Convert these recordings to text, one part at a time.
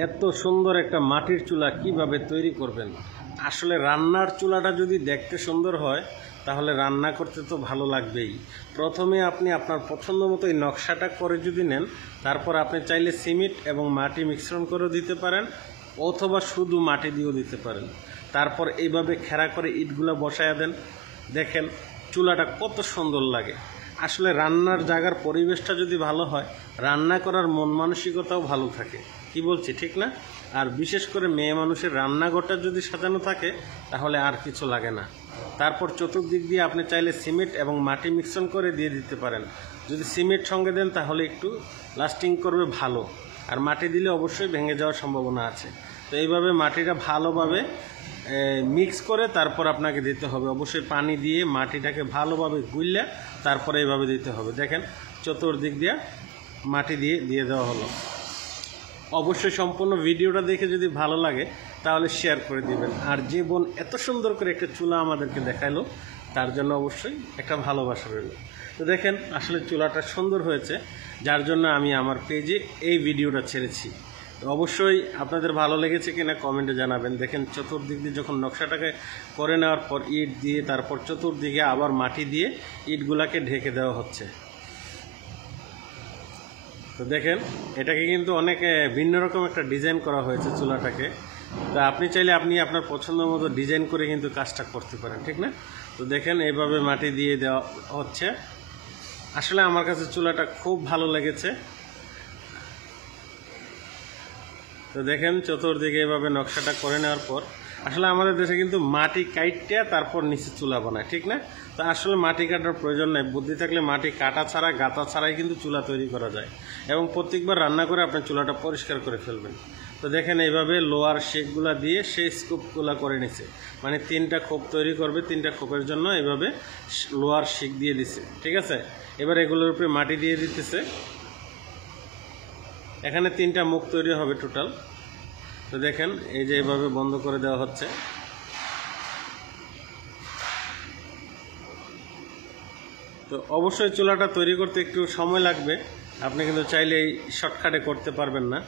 এত সুন্দর একটা মাটির চুলা কিভাবে তৈরি করবেন। আসলে রান্নার চুলাটা যদি দেখতে সুন্দর হয় তাহলে রান্না করতে তো ভালো লাগবেই। প্রথমে আপনি আপনার পছন্দ মতো এই নকশাটা করে যদি নেন, তারপর আপনি চাইলে সিমেন্ট এবং মাটি মিশ্রণ করেও দিতে পারেন, অথবা শুধু মাটি দিয়েও দিতে পারেন। তারপর এইভাবে খেরা করে ইটগুলো বসায় দেন, দেখেন চুলাটা কত সুন্দর লাগে। আসলে রান্নার জায়গার পরিবেশটা যদি ভালো হয়, রান্না করার মন মানসিকতাও ভালো থাকে। কি বলছি ঠিক না? আর বিশেষ করে মেয়ে মানুষের রান্নাঘরটা যদি সাজানো থাকে তাহলে আর কিছু লাগে না। তারপর চতুর্দিক দিয়ে আপনি চাইলে সিমেন্ট এবং মাটি মিশ্রণ করে দিয়ে দিতে পারেন। যদি সিমেন্ট সঙ্গে দেন তাহলে একটু লাস্টিং করবে ভালো, আর মাটি দিলে অবশ্যই ভেঙে যাওয়ার সম্ভাবনা আছে। তো এইভাবে মাটিটা ভালোভাবে মিক্স করে তারপর আপনাকে দিতে হবে। অবশ্যই পানি দিয়ে মাটিটাকে ভালোভাবে গুললে তারপরে এইভাবে দিতে হবে। দেখেন চতুর্দিক দিয়ে মাটি দিয়ে দেওয়া হলো। অবশ্যই সম্পূর্ণ ভিডিওটা দেখে যদি ভালো লাগে তাহলে শেয়ার করে দিবেন। আর যে বোন এত সুন্দর করে একটা চুলা আমাদেরকে দেখাইলো তার জন্য অবশ্যই একটা ভালোবাসা রইল। তো দেখেন আসলে চুলাটা সুন্দর হয়েছে, যার জন্য আমি আমার পেজে এই ভিডিওটা ছেড়েছি। তো অবশ্যই আপনাদের ভালো লেগেছে কিনা কমেন্টে জানাবেন। দেখেন চতুর্দিক দিয়ে যখন নকশাটাকে করে নেওয়ার পর ইট দিয়ে তারপর চতুর্দিকে আবার মাটি দিয়ে ইটগুলাকে ঢেকে দেওয়া হচ্ছে। তো দেখেন এটাকে কিন্তু অনেক ভিন্ন রকম একটা ডিজাইন করা হয়েছে চুলাটাকে। তো আপনি চাইলে আপনি আপনার পছন্দ মতো ডিজাইন করে কিন্তু কাজটা করতে পারেন, ঠিক না? তো দেখেন এইভাবে মাটি দিয়ে দেওয়া হচ্ছে। আসলে আমার কাছে চুলাটা খুব ভালো লেগেছে। তো দেখেন চতুর্দিকে এভাবে নকশাটা করে নেওয়ার পর আসলে আমাদের দেশে কিন্তু মাটি কাটতে তারপর নিচে চুলা বানায়, ঠিক না? তো আসলে মাটি কাটার প্রয়োজন নেই, বুদ্ধি থাকলে মাটি কাটা ছাড়া গাঁথা ছাড়াই কিন্তু চুলা তৈরি করা যায়। এবং প্রত্যেকবার রান্না করে আপনার চুলাটা পরিষ্কার করে ফেলবেন। তো দেখেন এইভাবে লোয়ার শেকগুলা দিয়ে সেই স্কুপগুলা করে নিছে, মানে 3টা খোপ তৈরি করবে। 3টা খোপের জন্য এইভাবে লোয়ার শেক দিয়ে দিছে, ঠিক আছে? এবার এগুলোর উপরে মাটি দিয়ে দিতেছে। এখানে 3টা মুখ তৈরি হবে টোটাল। তো দেখেন এই যে এইভাবে বন্ধ করে দেওয়া হচ্ছে। তো অবশ্যই চুলাটা তৈরি করতে একটু সময় লাগবে, আপনি কিন্তু চাইলে এই শর্টকাটে করতে পারবেন না।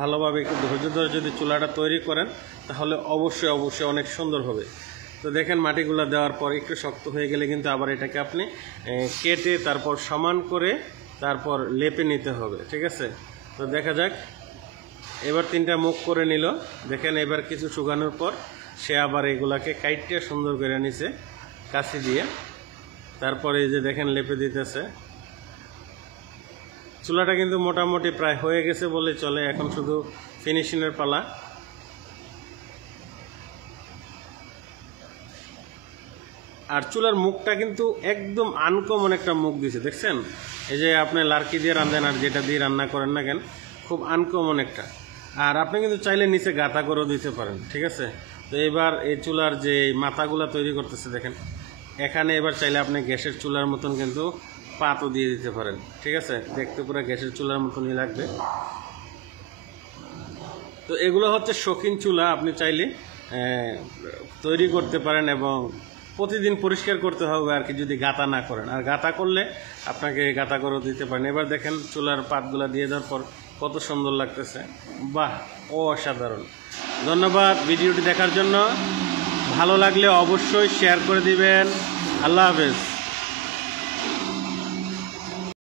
ভালোভাবে একটু ধৈর্য ধরে যদি চুলাটা তৈরি করেন তাহলে অবশ্যই অনেক সুন্দর হবে। তো দেখেন মাটিগুলো দেওয়ার পর একটু শক্ত হয়ে গেলে কিন্তু আবার এটাকে আপনি কেটে তারপর সমান করে তারপর লেপে নিতে হবে, ঠিক আছে? তো দেখা যাক। এবার 3টা মুখ করে নিল। দেখেন এবার কিছু শুকানোর পর সে আবার এগুলাকে কাইটে সুন্দর করে নিছে কাঁচি দিয়ে। তারপরে এই যে দেখেন লেপে দিতেছে। চুলাটা কিন্তু মোটামুটি প্রায় হয়ে গেছে বলে চলে, এখন শুধু ফিনিশিংয়ের পালা। আর চুলার মুখটা কিন্তু একদম আনকমন একটা মুখ দিছে, দেখছেন? এই যে আপনি লার্কি দিয়ে রান্নেন আর যেটা দিয়ে রান্না করেন না কেন, খুব আনকমন একটা। আর আপনি কিন্তু চাইলে নিচে গাঁথা করেও দিতে পারেন, ঠিক আছে? তো এবার এই চুলার যে মাথাগুলা তৈরি করতেছে দেখেন, এখানে এবার চাইলে আপনি গ্যাসের চুলার মতন কিন্তু পাতও দিয়ে দিতে পারেন, ঠিক আছে? দেখতে পুরো গ্যাসের চুলার মতনই লাগবে। তো এগুলো হচ্ছে শৌখিন চুলা, আপনি চাইলে তৈরি করতে পারেন এবং প্রতিদিন পরিষ্কার করতে হবে আর কি, যদি গাঁথা না করেন। আর গাঁথা করলে আপনাকে গাঁথা করেও দিতে পারেন। এবার দেখেন চুলার পাতগুলো দিয়ে দেওয়ার পর কত সুন্দর লাগতেছে। বাহ, অসাধারণ। ধন্যবাদ ভিডিওটি দেখার জন্য। ভালো লাগলে অবশ্যই শেয়ার করে দিবেন। আল্লাহ হাফেজ।